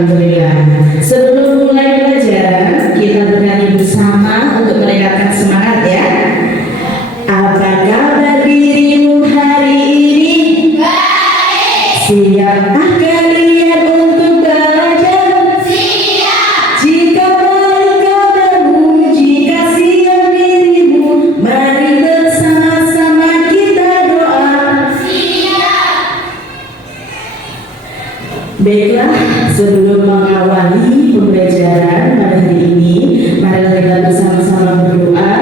Alhamdulillah. Sebelum mulai pelajaran, kita bernyanyi bersama untuk meningkatkan semangat ya. Apa kabar dirimu hari ini? Baik. Siapkah kalian untuk belajar? Siap. Jika baik kabarmu, jika siap dirimu, mari bersama-sama kita doa. Siap. Baiklah, sebelum mengawali pembelajaran pada hari ini, mari kita bersama-sama berdoa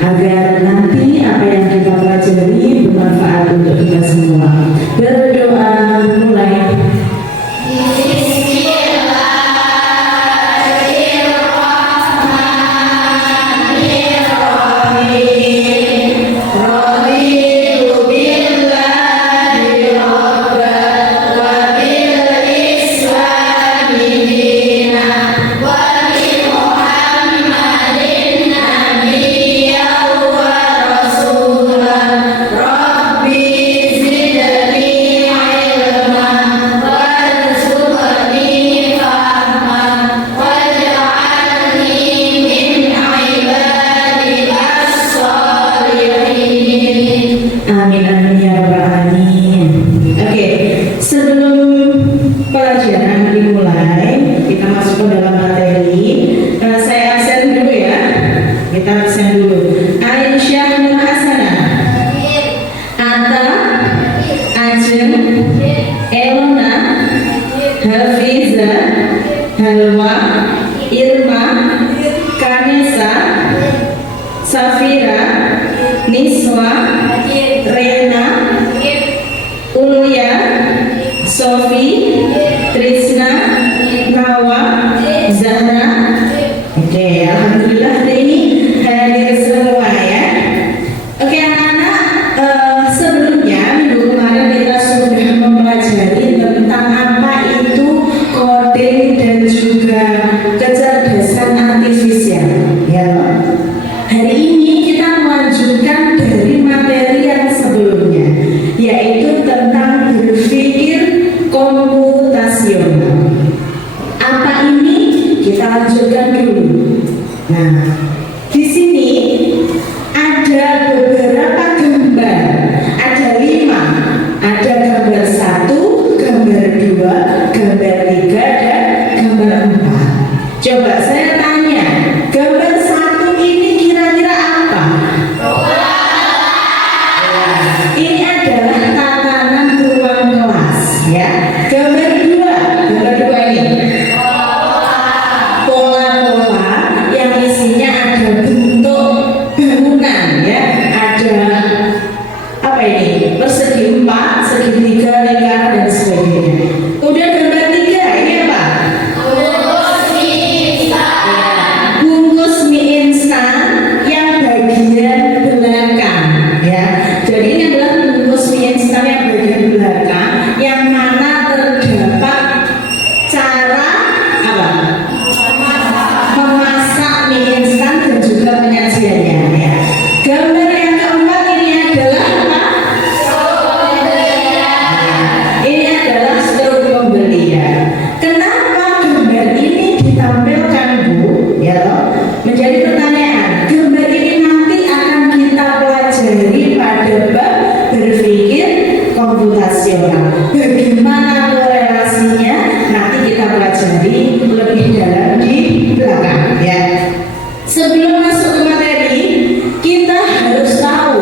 agar nanti apa yang kita pelajari bermanfaat untuk kita semua. Berdoa mulai. Amin amin ya rabbal alamin. Oke, sebelum pelajaran dimulai, kita masuk ke dalam materi. Saya absen dulu ya. Kita absen dulu. Aisyah Nur Hasanah, Atta, Ajeng, Elona, Hafiza, Halwa, Irma, Kanesa, Safira, Niswa, Rena, Ulya, Sofi, Trisna, Rawa, Zahra. Oke, alhamdulillah hari ini hadir semua ya. Oke anak-anak, sebelumnya minggu kemarin kita sudah mempelajari tentang apa itu coding dan juga kecerdasan artifisial ya. Hari ini kita melanjutkan dari materi yang sebelumnya, yaitu tentang berpikir komputasional. Apa ini? Kita lanjutkan dulu. Nah, di sini ada beberapa gambar, ada 5. Ada gambar 1, gambar 2, gambar 3, dan gambar 4. Coba saya tanya, gambar 1 ini kira-kira apa? Ini adalah tatanan ruang kelas ya. Gambar 2 ini pola-pola yang isinya ada bentuk bangunan ya. Ada apa ini? Persegi 4, segi 3, lingkaran dan sebagainya. Kemudian gambar 3 ini apa? Bungkus mie instan yang bagian belakang ya. Jadi ini adalah bungkus mie instan yang bagian belakang yang mana terdapat cara apa? Memasak mie instan dan juga penyajiannya ya. Gambar yang keempat ini adalah apa? Ini adalah struk pembelian. Kenapa gambar ini ditampilkan Bu? Ya loh. Menjadi pertanyaan. Gambar ini nanti akan kita pelajari pada bab berpikir komputasional. Bagaimana korelasinya? Nanti kita pelajari lebih dalam di belakang ya. Sebelum masuk ke materi, kita harus tahu.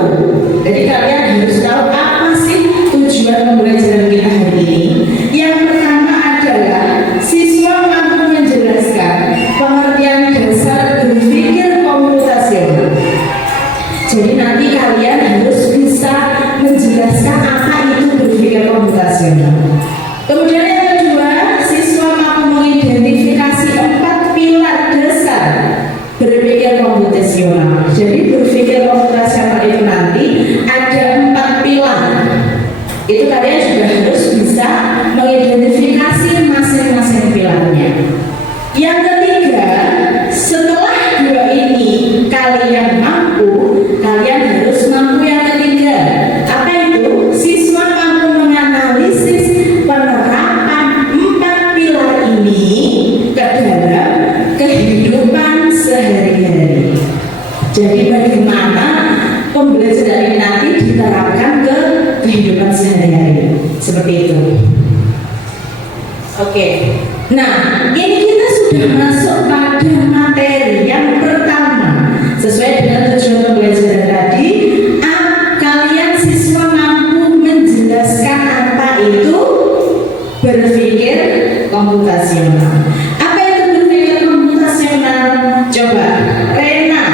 Jadi kalian harus tahu apa sih tujuan pembelajaran kita hari ini. Yang pertama adalah siswa mampu menjelaskan pengertian dasar berpikir komputasional. Jadi nanti kalian harus bisa menjelaskan apa itu berpikir komputasional. Kemudian yang kedua, siswa mampu mengidentifikasi 4 pilar dasar berpikir komputasional. Jadi berpikir komputasional itu nanti ada 4 pilar. Itu kalian juga harus bisa mengidentifikasi masing-masing pilarnya. Yang ketiga, setelah 2 ini kalian mampu, kalian harus mampu yang ketiga. Apa itu? Siswa mampu menganalisis penerapan 4 pilar ini Jadi bagaimana pembelajaran ini nanti diterapkan ke kehidupan sehari-hari, seperti itu. Oke. Nah, ini kita sudah masuk pada materi yang pertama. Sesuai dengan tujuan pembelajaran tadi, kalian siswa mampu menjelaskan apa itu berpikir komputasional. Apa itu berpikir komputasional? Coba, Rena,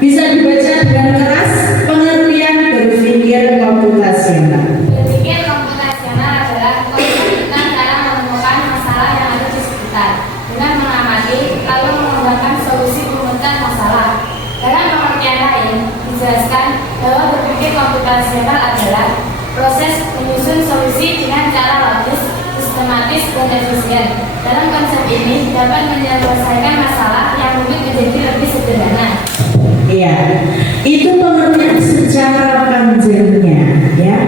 bisa dibaca dengan keras pengertian berpikir komputasional. Berpikir komputasional adalah tentang cara menemukan masalah yang ada di sekitar dengan mengamati lalu mengembangkan solusi pemecahan masalah. Dalam pengertian lain, dijelaskan bahwa berpikir komputasional adalah proses menyusun solusi dengan cara logis, sistematis, dan efisien. Dalam konsep ini dapat menyelesaikan masalah yang mungkin menjadi lebih sederhana. Iya, itu pengertian secara panjangnya, ya.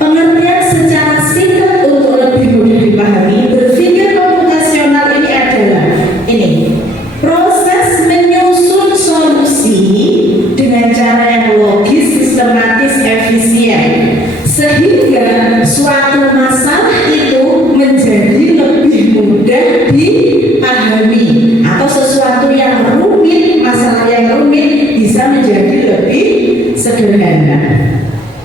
Pengertian secara singkat untuk lebih mudah dipahami, berpikir komputasional ini adalah ini proses menyusun solusi dengan cara yang logis, sistematis, efisien, sehingga suatu masalah itu menjadi lebih mudah dipahami, atau sesuatu yang rumit, masalah yang rumit bisa menjadi lebih sederhana.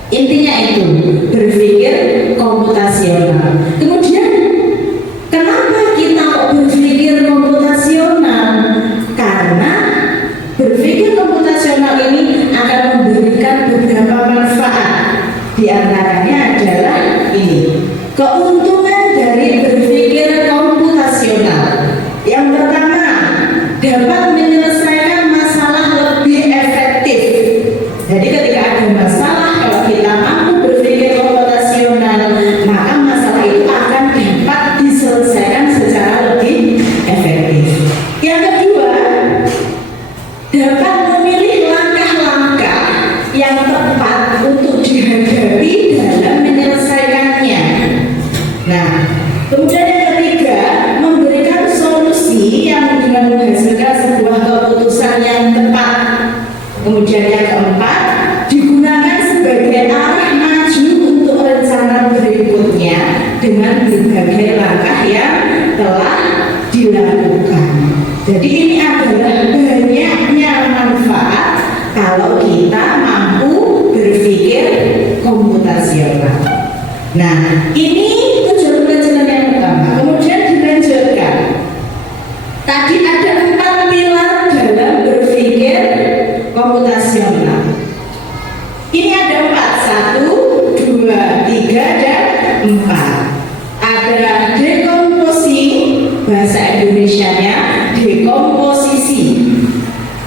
Intinya itu berpikir komputasional. Kemudian kenapa kita berpikir komputasional? Karena berpikir komputasional ini akan memberikan beberapa manfaat. Di antaranya adalah ini, keuntungan dari berpikir komputasional. Yang pertama, dapat menyelesaikan masalah lebih efektif. Jadi ketika ada masalah, kalau kita mampu berpikir komputasional, maka masalah itu akan dapat diselesaikan secara lebih efektif. Yang kedua, dapat memilih langkah-langkah yang tepat untuk dihadapi dalam menyelesaikannya. Nah, kemudian yang ketiga, memberikan solusi yang dengan menghasilkan sebuah keputusan yang tepat. Kemudian yang keempat, digunakan sebagai arah maju untuk rencana berikutnya dengan berbagai langkah yang telah dilakukan. Jadi ini adalah banyaknya manfaat kalau kita mampu berpikir komputasional. Nah, ini tujuan pelajaran yang pertama. Kemudian dilanjutkan. Tadi ada 4 pilar dalam berpikir komputasional. Ini ada 4, 1, 2, 3, dan 4. Ada dekomposisi, bahasa Indonesianya dekomposisi.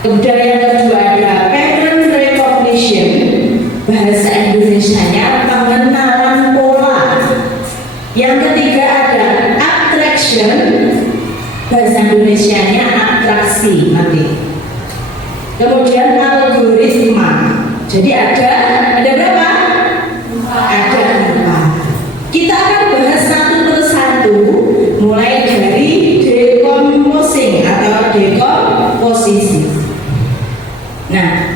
Kemudian yang kedua ada pattern recognition, bahasa Indonesianya pengenalan pola. Yang ketiga ada abstraction, bahasa Indonesianya abstraksi nanti. Kemudian algoritma. Jadi ada berapa? Ada 4. Kita akan bahas satu persatu, mulai dari decomposing atau dekomposisi. Nah,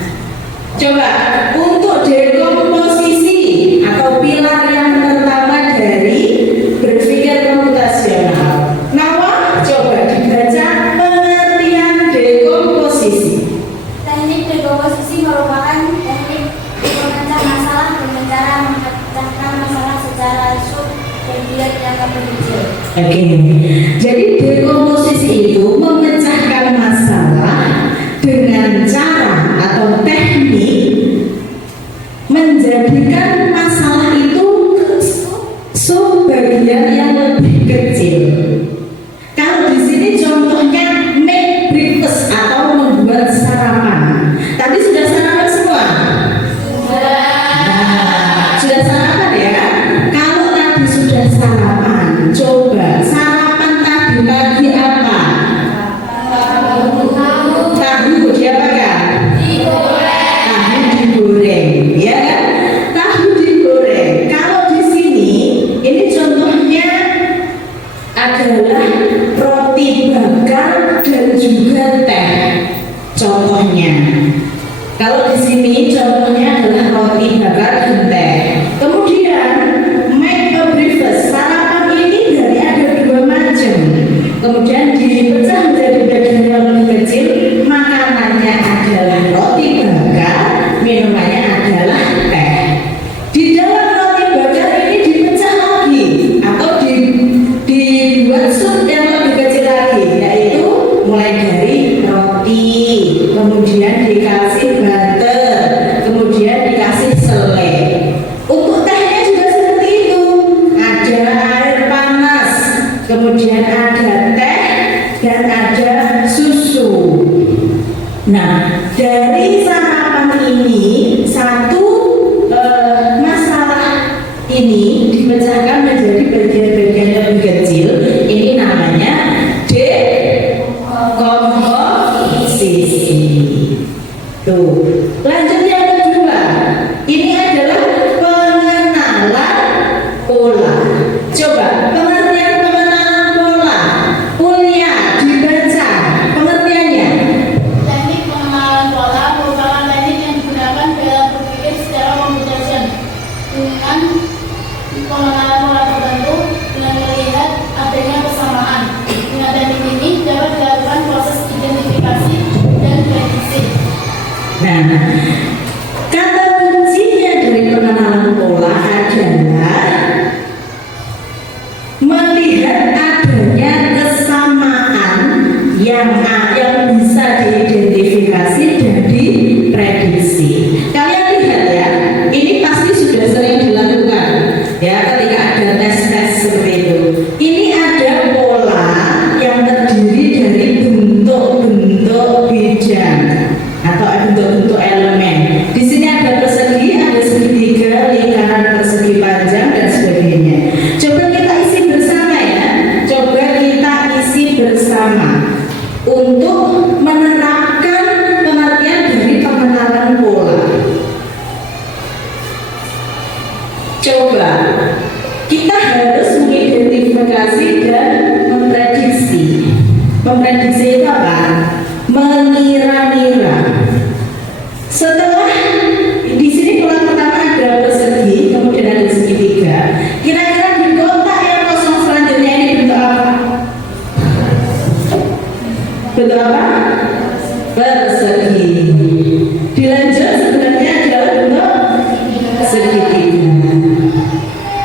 coba untuk dekomposisi atau pilar yang pertama dari berpikir komputasional. Nawa, coba dibaca pengertian dekomposisi. Teknik dekomposisi merupakan teknik memecah masalah dengan cara memecahkan masalah secara sub-bagian yang lebih kecil. Oke, jadi dekomposisi itu memecahkan masalah dengan cara atau teknik menjadikan masalah itu sub-bagian yang lebih kecil. Kalau di sini contohnya make breakfast atau membuat sarapan. Tadi sudah sarapan semua? Nah, sudah sarapan ya? Kalau tadi sudah sarapan, coba sarapan tadi pagi apa? Tahu apa kan? Tahu digoreng, ya kan? Tahu digoreng. Kalau di sini, ini contohnya adalah roti bakar. dipecah menjadi bagian yang lebih kecil, makanannya adalah roti bakar, minumannya adalah teh. Di dalam roti bakar ini dipecah lagi atau dibuat sup yang lebih kecil lagi, yaitu mulai dari roti, kemudian dikasih butter, kemudian dikasih selai. Untuk tehnya juga seperti itu, ada air panas, kemudian ada teh dan ada susu. Nah, dari sarapan ini satu masalah ini dipecahkan menjadi bagian-bagian yang lebih kecil. Ini namanya dekomposisi. Tuh, lanjut yang kedua. Ini adalah pengenalan pola. Coba pengertian pengenalan pola. Kuliah dibaca pengertiannya. Teknik pengenalan pola merupakan teknik yang digunakan dalam berpikir secara computational. Dengan pengenalan pola tertentu dengan melihat adanya kesamaan. Dengan teknik ini dapat dilakukan proses identifikasi dan prediksi. Nah, kata kuncinya dari pengenalan pola adalah melihat adanya kesamaan yang bisa diidentifikasi dan diprediksi. Kalian lihat ya, ini pasti sudah sering dilakukan ya ketika ada tes-tes seperti itu. Ini ada pola yang terdiri dari bentuk-bentuk bidang atau bentuk-bentuk elemen. Di sini ada persegi, ada segitiga, lingkaran persegi panjang dan sebagainya. Coba kita isi bersama ya. Coba kita isi bersama untuk menerapkan pengertian dari pengenalan pola. Coba kita harus mengidentifikasi dan memprediksi. Memprediksi itu apa? Mengira-ngira. Setelah di sini pola pertama ada persegi, kemudian ada segitiga. Kira-kira di kotak yang kosong selanjutnya ini bentuk apa? Bentuk apa? Persegi. Dilanjut sebenarnya adalah bentuk segitiga.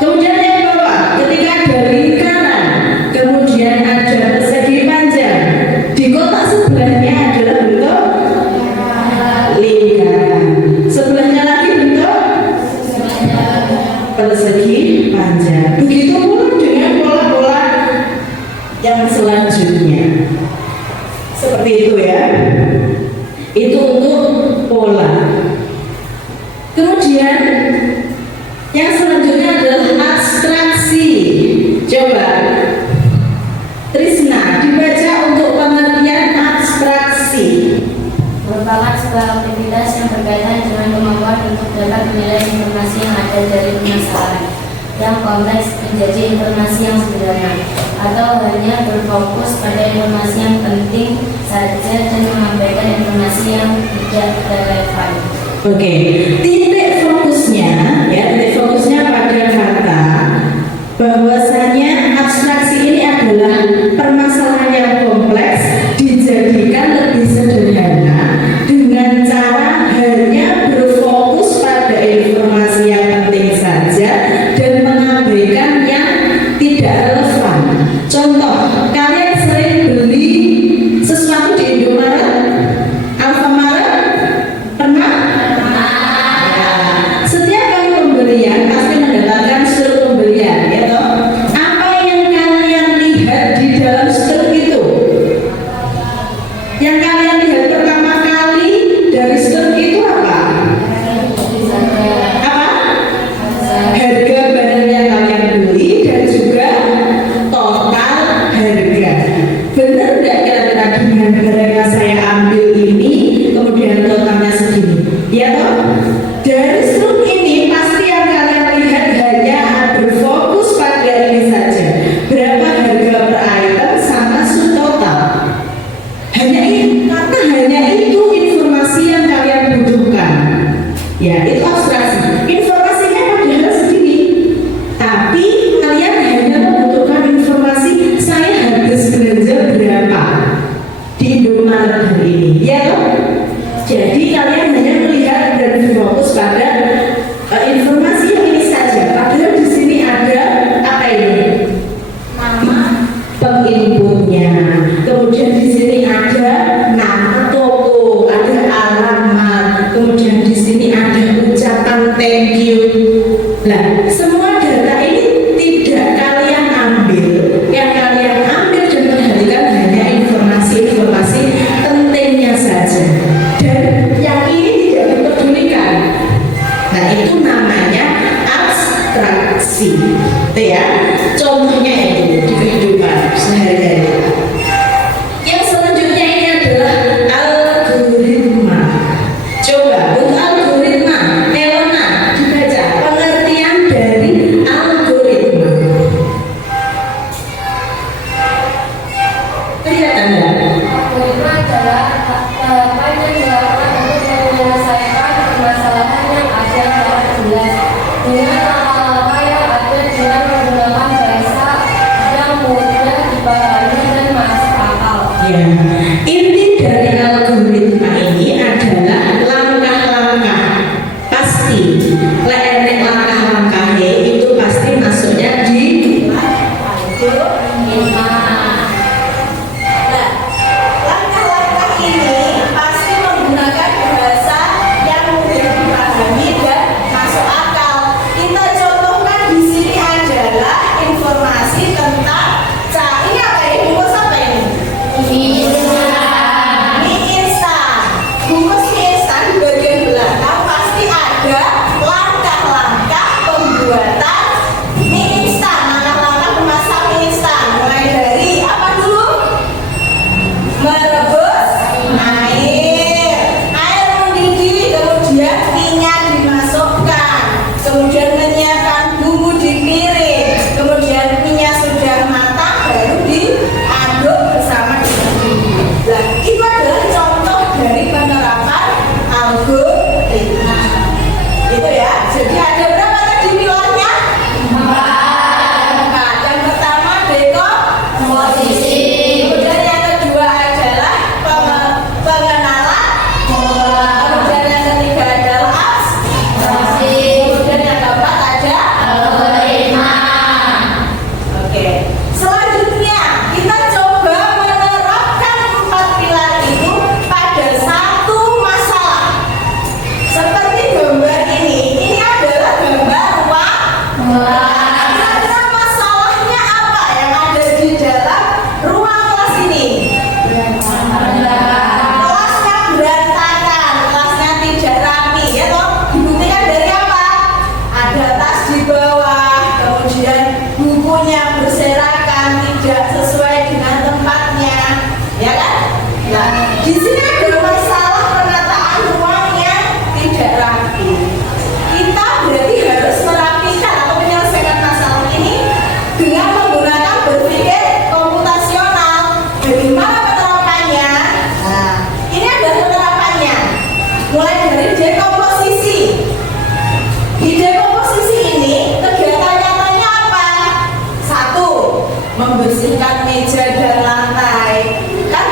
Kemudian yang bawah, ketika ada lingkaran, kemudian ada persegi panjang. Di kotak sebelahnya adalah bentuk lingkaran. Sebelahnya lagi bentuk persegi panjang. Begitu pula dengan pola-pola yang selanjutnya. Seperti itu ya. Itu untuk pola. Kemudian yang selanjutnya adalah abstraksi. Coba Trisna dibaca untuk pengertian abstraksi. Merupakan sebuah aktivitas yang berkaitan dengan kemampuan untuk dapat menilai informasi yang ada dari permasalahan yang kompleks menjadi informasi yang sederhana, atau hanya berfokus pada informasi yang penting saja dan menyampaikan informasi yang tidak relevan. Oke, titik fokusnya ya, titik fokusnya pada kata bahwasanya abstraksi ini adalah permasalahan yang kompleks dijadikan lebih sederhana dengan cara hanya berfokus pada informasi yang penting saja dan mengabaikan yang tidak relevan. Contoh, kalian sering beli sesuatu di Indomaret, Alfamaret, pernah? Maret hari ini, ya toh? Jadi kalian hanya melihat dan berfokus pada informasi yang ini saja. Padahal di sini ada apa ini? Nama, Penginputnya. Kemudian di sini ada nama toko, ada alamat. Kemudian di sini ada ucapan thank you. Nah, semua data ini tidak kalian ambil. Yang kalian ambil dan perhatikan hanya informasi-informasi pentingnya saja. Dan yang ini tidak dipedulikan. Nah, itu namanya abstraksi. Itu ya. Contohnya itu di kehidupan sehari-hari. Yang selanjutnya ini adalah algoritma. Coba untuk algoritma, Elona dibaca pengertian dari algoritma. Kelihatan nggak? algoritma adalah tahapan yang dilakukan untuk menyelesaikan permasalahan yang ada secara jelas dengan lama-lama yang ada dengan menggunakan bahasa yang mudah dipahami dan masuk akal. Ya, inti dari algoritma ini adalah langkah-langkah. Pasti, lek langkah-langkahnya itu pasti masuknya di Algoritma. Nah, langkah-langkah ini pasti menggunakan bahasa yang mudah dipahami dan masuk akal. Kita contohkan di sini adalah informasi tentang ini apa ini? Bungkus apa ini? Mie instan. Bungkus mie instan di bagian belakang pasti ada langkah-langkah pembuatan mie instan. Langkah-langkah memasak mie instan. Mulai dari apa dulu? Merebus air mendidih, kemudian minyak dimasukkan, kemudian menyiapkan bumbu di piring, kemudian minyak sudah matang baru diaduk bersama dengan bumbu. Nah, itu adalah contoh dari penerapan algoritma. Itu ya. Jadi ada berapa tadi pilarnya? 4. Yang pertama dekomposisi. Kemudian yang kedua adalah pengenalan pola. Kemudian yang ketiga adalah abstraksi. Kemudian yang keempat ada algoritma. Oke. Selanjutnya kita coba menerapkan 4 pilar itu pada satu masalah. Seperti gambar ini adalah gambar ruang. Kira-kira masalahnya apa yang ada di dalam ruang kelas ini? Kelasnya berantakan, kelasnya tidak rapi, ya toh? Dibuktikan dari apa? Ada tas di bawah, kemudian bukunya berserakan, tidak sesuai dengan tempatnya, ya kan? Nah, di sini ada masalah penataan ruang yang tidak rapi. Kita berarti harus merapikan atau menyelesaikan masalah ini dengan menggunakan berpikir komputasional. Bagaimana penerapannya? Nah, ini adalah penerapannya. Mulai dari dekomposisi. Di dekomposisi ini kegiatan nyatanya apa? 1. Membersihkan meja dan lantai. Kan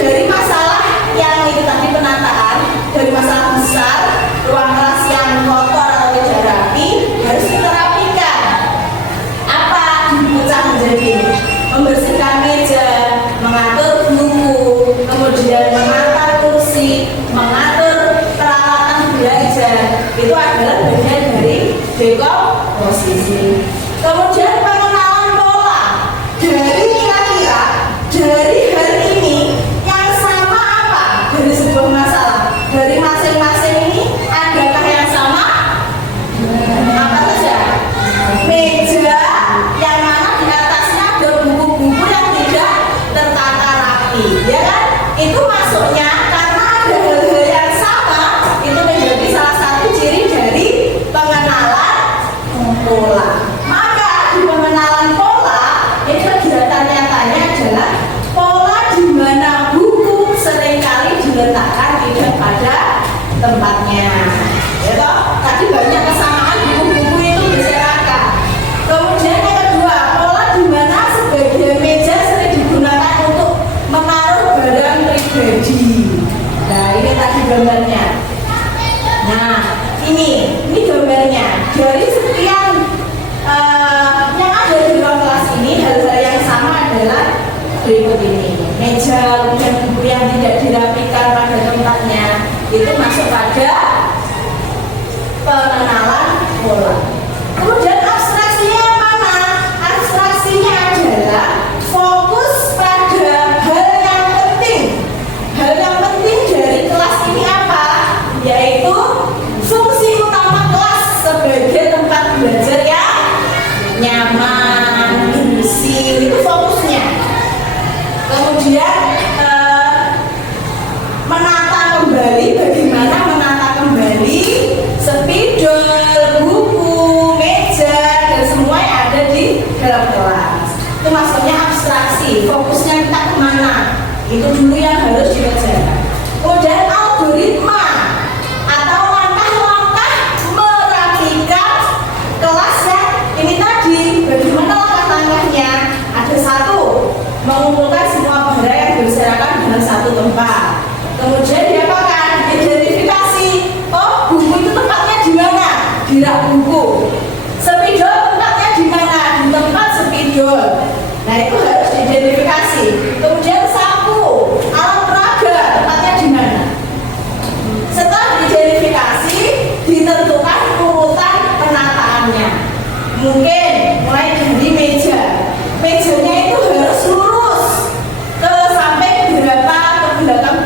dari masalah yang itu tadi penataan, dari masalah besar, ruang kelas yang kotor atau tidak rapi harus kita rapikan. Apa dipecah menjadi membersihkan meja, mengatur buku, kemudian mengatur kursi, mengatur peralatan belajar. Itu adalah bagian dari dekomposisi. Kemudian pengenalan pola. Dari kira-kira dari hari ini yang sama apa dari sebuah masalah? Dari masing-masing ini adakah yang sama? Apa saja? Meja yang mana di atasnya ada buku-buku yang tidak tertata rapi, ya kan? Itu masuknya karena ada hal-hal yang sama. Itu menjadi salah satu ciri dari pengenalan pola. Maka di pengenalan pola ini kegiatan nyatanya adalah pola di mana buku seringkali diletakkan tidak pada tempatnya. Ya toh? Tadi banyak kesamaan buku-buku itu berserakan. Kemudian yang kedua, pola di mana sebagian meja sering digunakan untuk menaruh barang pribadi. body. Nah, ini tadi gambarnya. Nah, ini gambarnya. Dari sekian yang ada di ruang kelas ini, hal-hal yang sama adalah berikut ini. Meja, kemudian buku yang tidak dirapikan pada tempatnya, itu masuk pada pengenalan pola. Kemudian abstraksinya mana? Abstraksinya adalah fokus pada hal yang penting. Hal yang penting dari kelas ini apa? Yaitu fungsi utama kelas sebagai tempat belajar yang nyaman, bersih, itu fokusnya. Kemudian menata kembali, bagaimana menata kembali spidol, buku, meja, dan semua yang ada di dalam kelas. Itu maksudnya abstraksi, fokusnya kita kemana, itu dulu yang harus dikerjakan. Kemudian algoritma atau langkah-langkah merapikan kelas yang ini tadi. Bagaimana langkah-langkahnya? Ada satu, mengumpulkan semua barang yang berserakan dalam satu tempat. Kemudian diapakan? Identifikasi. Oh, buku itu tempatnya di mana? Di rak buku. Spidol tempatnya di mana? Di tempat spidol. Nah, itu harus diidentifikasi. Kemudian sapu, alat peraga tempatnya di mana? Setelah diidentifikasi, ditentukan urutan penataannya. Mungkin mulai dari meja. Mejanya itu harus lurus ke sampai berapa ke belakang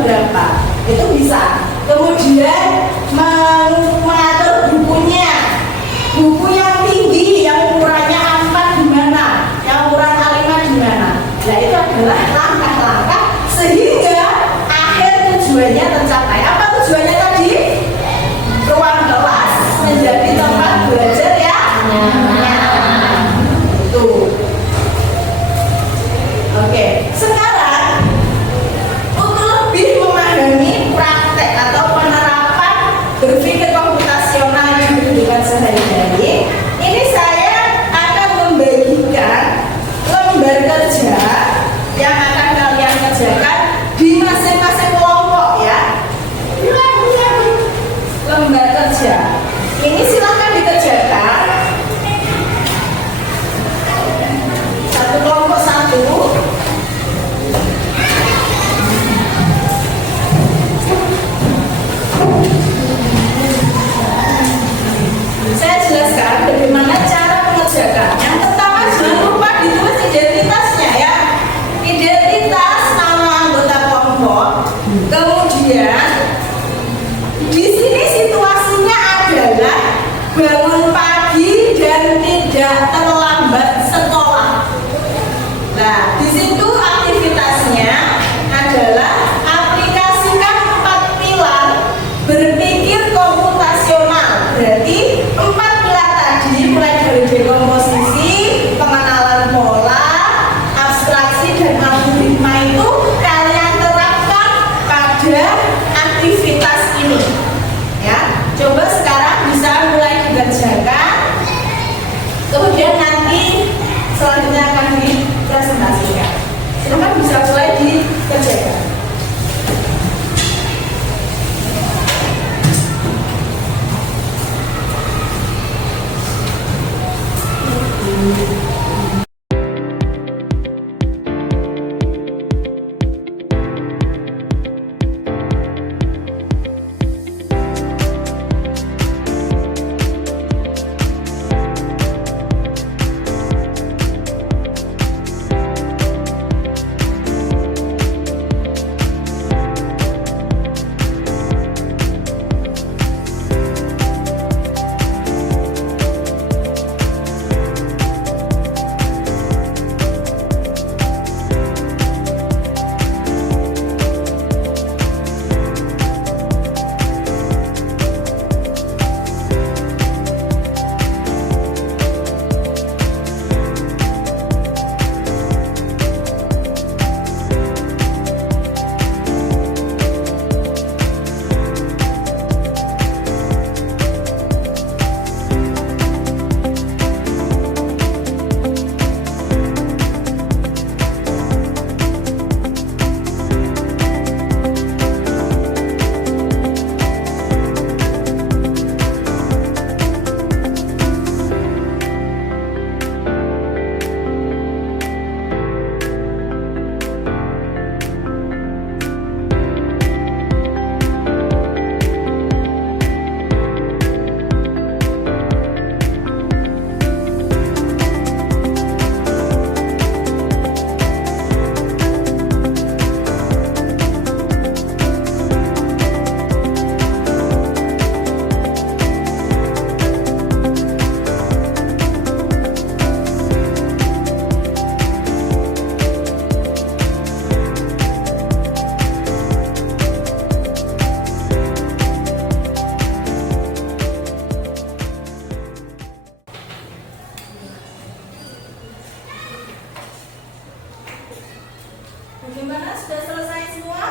selesai semua?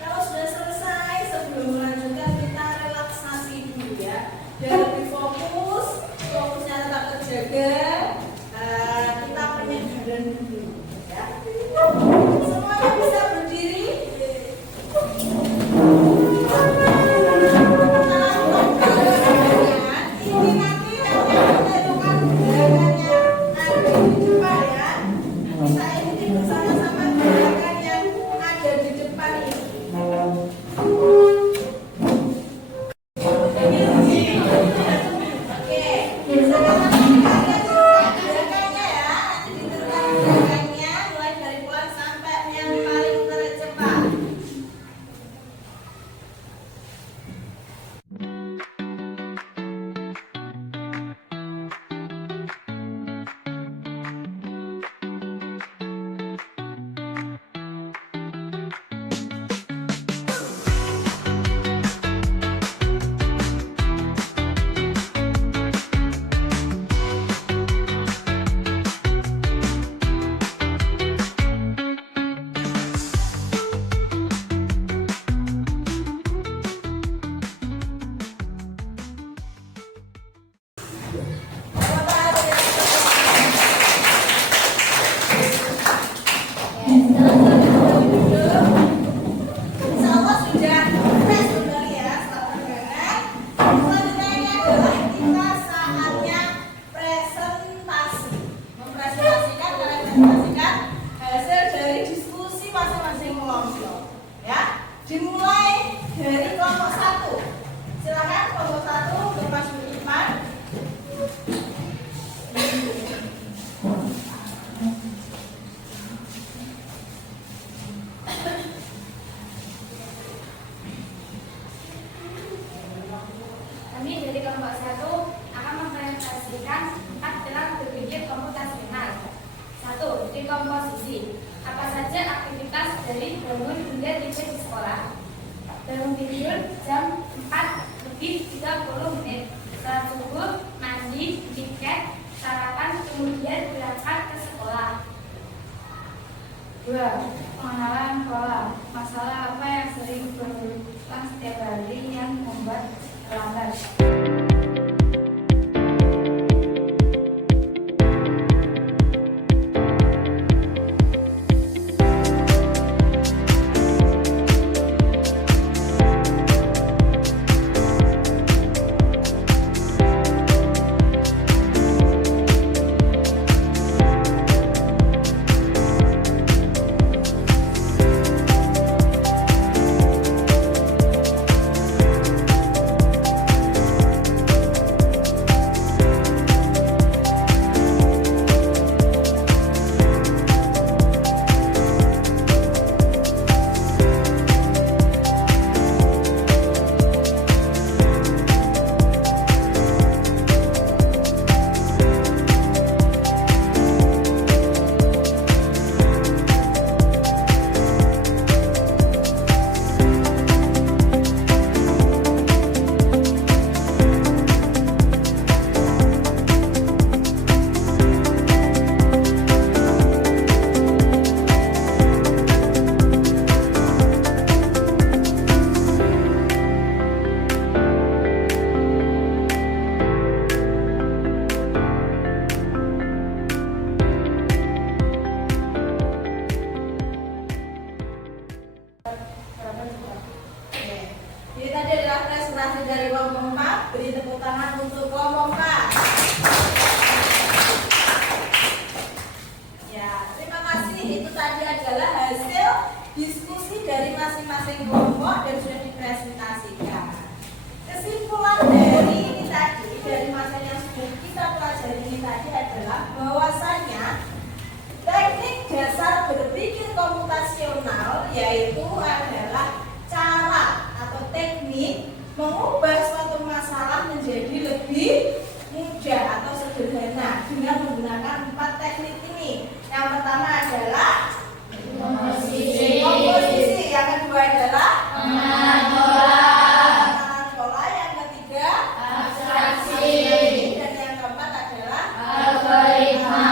Kalau sudah selesai, sebelum melanjutkan kita relaksasi dulu ya. Biar lebih fokusnya tetap terjaga. Kita penyegaran dulu ya. Semuanya bisa berdiri. Ini nanti menentukan gerakannya ada di depan ya. Kita ikuti bersama-sama gerakan yang ada di depan ini. Oke, sekarang kita lihat gerakannya ya. Nanti ditentukan gerakannya mulai dari pelan sampai yang paling tercepat. Insyaallah sudah fresh benar ya setelah pegangan. Selanjutnya ini adalah kita saatnya presentasi. Mempresentasikan hasil dari diskusi masing-masing kelompok. Ya, dimulai dari kelompok 1. Silakan kelompok 1 berpas di depan. Kami dari kelompok 1 akan mempresentasikan 4 pilar berpikir komputasional. 1. Dekomposisi. Apa saja aktivitas dari bangun hingga tidur di sekolah? Bangun tidur jam 4:30 setelah subuh, mandi, tiket, sarapan, kemudian berangkat ke sekolah. 2. Pengenalan pola. Masalah apa yang sering berulang setiap hari yang membuat terlambat? 4. Beri tepuk tangan untuk kelompok 4. Ya, terima kasih. Itu tadi adalah hasil diskusi dari masing-masing kelompok dan sudah dipresentasikan. Kesimpulan dari ini tadi, dari materi yang sudah kita pelajari ini tadi adalah bahwasanya teknik dasar berpikir komputasional yaitu adalah cara atau teknik mengubah suatu masalah menjadi lebih mudah atau sederhana dengan menggunakan 4 teknik ini. Yang pertama adalah komposisi, yang kedua adalah pengenalan pola, yang ketiga abstraksi, dan yang keempat adalah algoritma.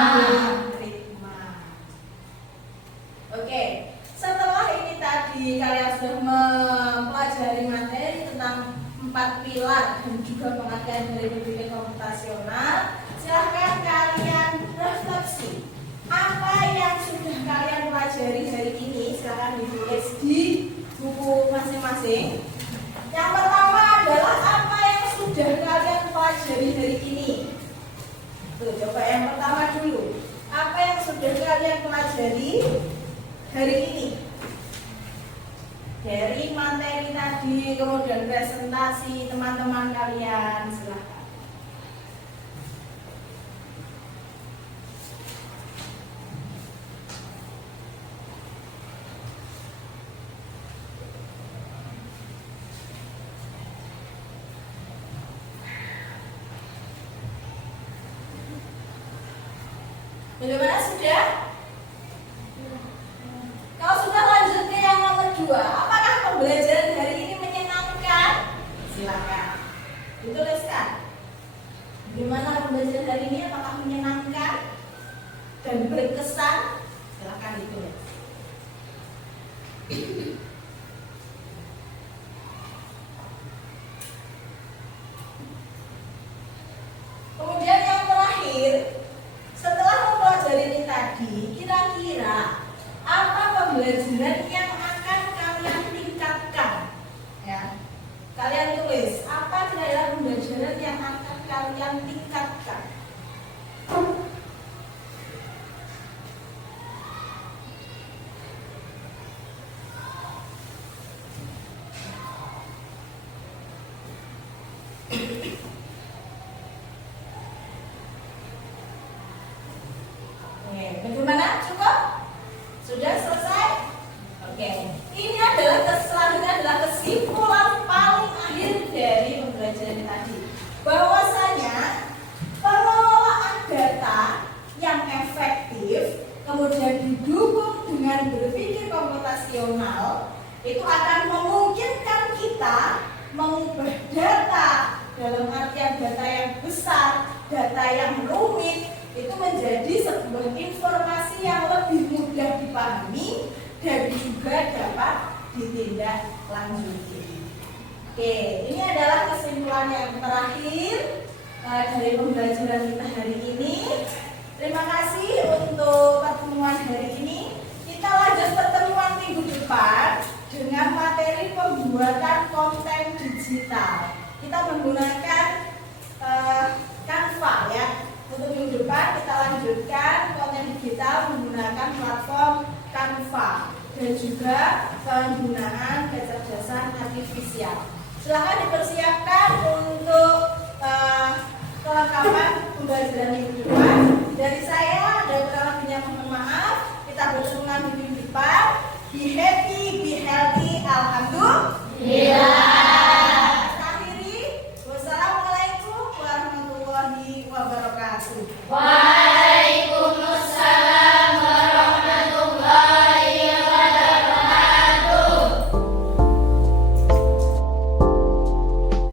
Oke, setelah ini tadi kalian sudah mempelajari materi tentang 4 pilar dan juga pengertian dari berpikir komputasional. Silahkan kalian refleksi apa yang sudah kalian pelajari hari ini. Silahkan ditulis di buku masing-masing. Yang pertama adalah apa yang sudah kalian pelajari hari ini. Tuh, coba yang pertama dulu. Apa yang sudah kalian pelajari hari ini? Dari materi tadi, kemudian presentasi teman-teman kalian, silahkan. Bagaimana sudah? Kalau sudah lanjut ke yang nomor 2, apakah pembelajaran hari ini menyenangkan? Silakan dituliskan. Bagaimana pembelajaran hari ini? Apakah menyenangkan dan berkesan? Silakan ditulis. Kemudian yang terakhir, setelah mempelajari ini tadi, kira-kira apa pembelajaran yang akan kalian tingkatkan? Ya, kalian tulis apa kira-kira pembelajaran yang akan kalian tingkatkan? Bagaimana? Cukup? Sudah selesai? Oke. Ini adalah selanjutnya adalah kesimpulan paling akhir dari pembelajaran tadi. Bahwasanya pengelolaan data yang efektif kemudian didukung dengan berpikir komputasional itu akan memungkinkan kita mengubah data dalam artian data yang besar, data yang rumit itu menjadi sebuah informasi yang lebih mudah dipahami dan juga dapat ditindaklanjuti. Oke, ini adalah kesimpulan yang terakhir dari pembelajaran kita hari ini. Terima kasih untuk pertemuan hari ini. Kita lanjut pertemuan minggu depan dengan materi pembuatan konten digital. Kita menggunakan Canva ya. Untuk minggu depan kita lanjutkan konten digital menggunakan platform Canva dan juga penggunaan kecerdasan artifisial. Silakan dipersiapkan untuk kelengkapan pembelajaran minggu depan. Dari saya ada kurang lebihnya mohon maaf. Kita bertemu di minggu depan. Be happy, be healthy. Alhamdulillah. Akhiri. Wassalamualaikum warahmatullahi wabarakatuh.